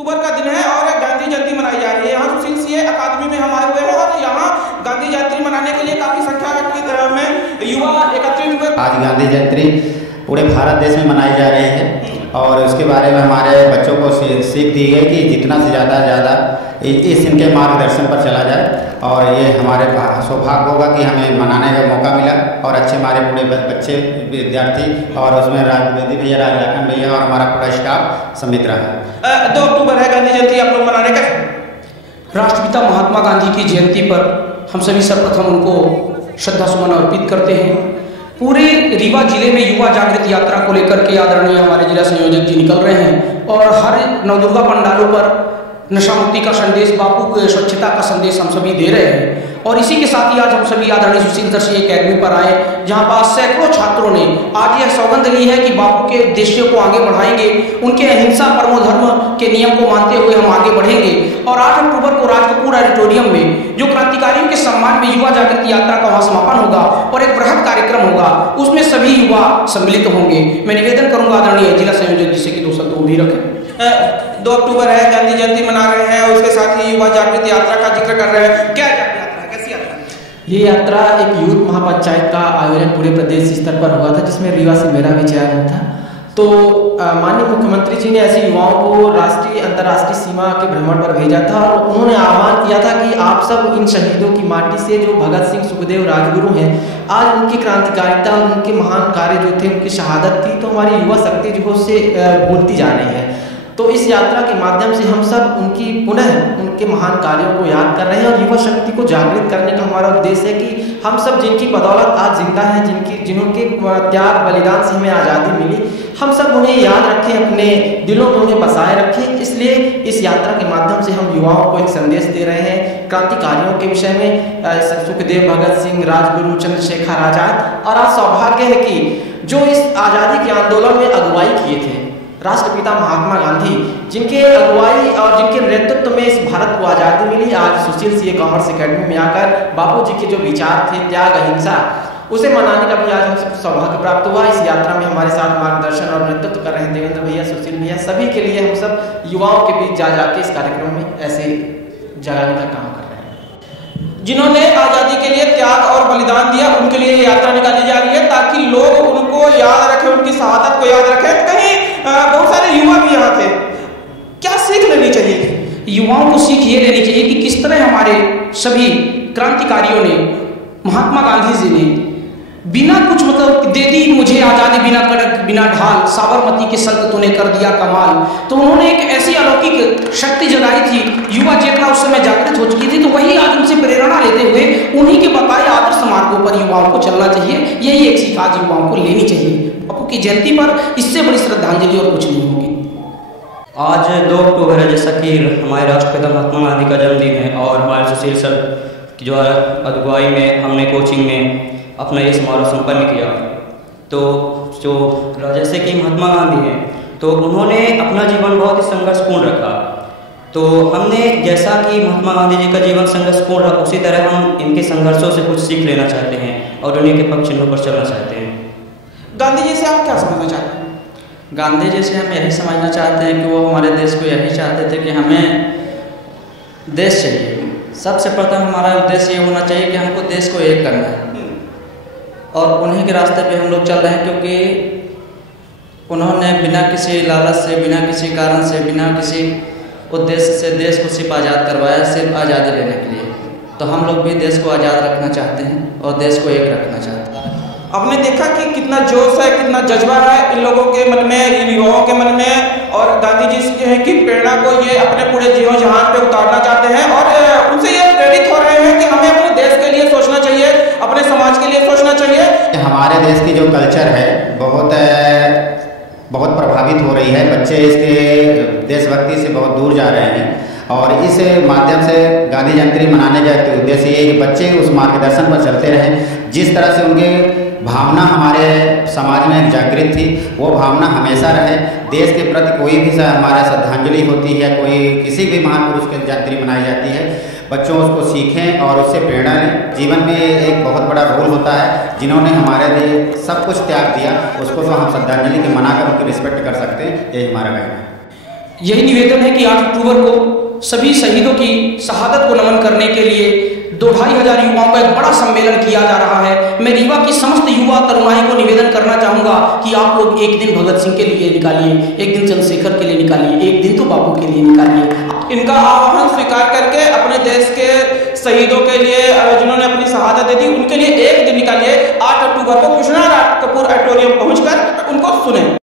अक्टूबर का दिन है और गांधी जयंती मनाई जा रही है। यहाँ सुशील सीए अकादमी में हम आए हुए हैं और यहाँ गांधी जयंती मनाने के लिए काफी संख्या में युवा एकत्रित हुए। आज गांधी जयंती पूरे भारत देश में मनाई जा रही है और उसके बारे में हमारे बच्चों को सीख दी गई कि जितना से ज़्यादा इस इनके मार्गदर्शन पर चला जाए और ये हमारे सौभाग्य होगा कि हमें मनाने का मौका मिला और अच्छे हमारे पूरे बच्चे विद्यार्थी और उसमें राजवेदी भैया, राजलाखन भैया और हमारा पूरा स्टाफ सम्मिलित रहा। 2 अक्टूबर है गांधी जयंती, आप लोग मनाने का? राष्ट्रपिता महात्मा गांधी की जयंती पर हम सभी सर्वप्रथम उनको श्रद्धा सुमन अर्पित करते हैं। पूरे रीवा जिले में युवा जागृति यात्रा को लेकर के आदरणीय हमारे जिला संयोजक जी निकल रहे हैं और हर नवदुर्गा पंडालों पर नशा मुक्ति का संदेश, बापू के स्वच्छता का संदेश हम सभी दे रहे हैं। और इसी के साथ ही आज हम सभी आदरणीय सुशील दर्शी एकेडमी पर आए, जहां पास सैकड़ों छात्रों ने आज यह सौगंध ली है कि बापू के उद्देश्यों को आगे बढ़ाएंगे, उनके अहिंसा परमो धर्म के नियम को मानते हुए हम आगे बढ़ेंगे। और 8 अक्टूबर को राजकपूर ऑडिटोरियम में जो क्रांतिकारियों के सम्मान में युवा जागृति यात्रा का वहां समापन होगा और एक बृहद कार्यक्रम होगा, उसमें सभी युवा सम्मिलित होंगे। मैं निवेदन करूंगा आदरणीय जिला संयोजक जी से कि 2 शब्द वो भी रखें। 2 अक्टूबर है, गांधी जयंती मना रहे हैं और उसके साथ ही युवा जागृति यात्रा का जिक्र कर रहे हैं। क्या यात्रा, कैसी यात्रा? ये यात्रा एक यूथ महापंचायत का आयोजन पूरे प्रदेश स्तर पर हुआ था, जिसमें रीवा से मेरा भी चयन था। तो माननीय मुख्यमंत्री जी ने ऐसे युवाओं को राष्ट्रीय अंतर्राष्ट्रीय सीमा के भ्रमण पर भेजा था और उन्होंने आह्वान किया था कि आप सब इन शहीदों की माटी से, जो भगत सिंह, सुखदेव, राजगुरु हैं, आज उनकी क्रांतिकारिता और उनके महान कार्य जो थे, उनकी शहादत थी, तो हमारी युवा शक्ति जो उससे भूलती जा रही है। तो इस यात्रा के माध्यम से हम सब उनकी पुनः उनके महान कार्यों को याद कर रहे हैं और युवा शक्ति को जागृत करने का हमारा उद्देश्य है कि हम सब जिनकी बदौलत आज जिंदा हैं, जिनके त्याग बलिदान से हमें आज़ादी मिली, हम सब उन्हें याद रखें, अपने दिलों में उन्हें बसाए रखें। इसलिए इस यात्रा के माध्यम से हम युवाओं को एक संदेश दे रहे हैं क्रांतिकारियों के विषय में, सुखदेव, भगत सिंह, राजगुरु, चंद्रशेखर आजाद। और आज सौभाग्य है कि जो इस आज़ादी के आंदोलन में अगुवाई किए थे राष्ट्रपिता महात्मा गांधी, जिनके अगुवाई और जिनके नेतृत्व में इस भारत को आज़ादी मिली, आज सुशील सीए कॉमर्स एकेडमी में आकर बापू जी के जो विचार थे, त्याग, अहिंसा, उसे मनाने का भी आज हमसे सौभाग्य प्राप्त हुआ। इस यात्रा में हमारे साथ मार्गदर्शन और नेतृत्व कर रहे हैं देवेंद्र भैया, सुशील भैया, सभी के लिए हम सब युवाओं के बीच जा जाके इस कार्यक्रम में ऐसे जगाने का काम कर रहे हैं। जिन्होंने आज़ादी के लिए त्याग और बलिदान दिया, उनके लिए यात्रा निकाली जा रही है ताकि लोग उनको याद रखें, उनकी शहादत को याद रखें। कहीं बहुत सारे युवा भी यहाँ थे, क्या सीख लेनी चाहिए? युवाओं को सीख ये लेनी चाहिए कि किस तरह हमारे सभी क्रांतिकारियों ने, महात्मा गांधी जी ने बिना कुछ मतलब दे दी मुझे आज़ादी, बिना कड़क, बिना ढाल, साबरमती के संत तूने कर दिया कमाल। तो उन्होंने एक ऐसी अलौकिक शक्ति जगाई थी, युवा चेतना उस समय जागृत हो चुकी थी। तो वही आज उनसे प्रेरणा लेते हुए उन्हीं के बताए आदर्श मार्गों पर युवाओं को चलना चाहिए। यही एक सीख आज युवाओं को लेनी चाहिए। बापू की जयंती पर इससे बड़ी श्रद्धांजलि और कुछ नहीं होगी। आज 2 अक्टूबर है, जैसा कि हमारे राष्ट्रपिता महात्मा गांधी का जन्मदिन है और हमारे सुशील सर की जो अगुवाई में हमने कोचिंग में अपना ये समारोह संपन्न किया। तो जो जैसे कि महात्मा गांधी हैं, तो उन्होंने अपना जीवन बहुत ही संघर्षपूर्ण रखा। तो हमने जैसा कि महात्मा गांधी जी का जीवन संघर्षपूर्ण रहा, उसी तरह हम इनके संघर्षों से कुछ सीख लेना चाहते हैं और उन्हीं के पक्ष चिन्हों पर चलना चाहते हैं। गांधी जी से आप क्या समझना चाहते हैं? गांधी जी से हम यही समझना चाहते हैं कि वो हमारे देश को यही चाहते थे कि हमें देश चाहिए। सबसे प्रथम हमारा उद्देश्य ये होना चाहिए कि हमको देश को एक करना है और उन्हीं के रास्ते पे हम लोग चल रहे हैं, क्योंकि उन्होंने बिना किसी लालच से, बिना किसी कारण से, बिना किसी उद्देश्य से देश को सिर्फ आज़ाद करवाया, सिर्फ आज़ादी लेने के लिए। तो हम लोग भी देश को आज़ाद रखना चाहते हैं और देश को एक रखना चाहते हैं। आपने देखा कि कितना जोश है, कितना जज्बा है इन लोगों के मन में, इन युवाओं के मन में, और गांधी जी की प्रेरणा को ये अपने पूरे जीवन जहान पे उतारना चाहते हैं और उनसे ये प्रेरित हो रहे हैं कि हमें अपने देश के लिए सोचना चाहिए, अपने समाज के लिए सोचना चाहिए। हमारे देश की जो कल्चर है बहुत प्रभावित हो रही है। बच्चे इसके देशभक्ति से बहुत दूर जा रहे हैं और इस माध्यम से गांधी जयंती मनाने का उद्देश्य ये है कि बच्चे उस मार्गदर्शन पर चलते रहें। जिस तरह से उनके भावना हमारे समाज में जागृत थी, वो भावना हमेशा रहे। देश के प्रति कोई भी हमारा श्रद्धांजलि होती है, कोई किसी भी महापुरुष की जयंती मनाई जाती है, बच्चों उसको सीखें और उससे प्रेरणा लें। जीवन में एक बहुत बड़ा रोल होता है, जिन्होंने हमारे लिए सब कुछ त्याग दिया, उसको तो हम श्रद्धांजलि के मनाकर उनकी रिस्पेक्ट कर सकते हैं। यही हमारा कहना है। यही निवेदन है कि 8 अक्टूबर को सभी शहीदों की शहादत को नमन करने के लिए 2-2.5 हजार युवाओं का एक बड़ा सम्मेलन किया जा रहा है। मैं रीवा की समस्त युवा तरुणाई को निवेदन करना चाहूंगा कि आप लोग एक दिन भगत सिंह के लिए निकालिए, एक दिन चंद्रशेखर के लिए निकालिए, एक दिन तो बापू के लिए निकालिए। इनका आह्वान स्वीकार करके अपने देश के शहीदों के लिए जिन्होंने अपनी शहादत दे दी उनके लिए एक दिन निकालिए। 8 अक्टूबर को कृष्णा कपूर ऑडिटोरियम पहुंचकर उनको सुने।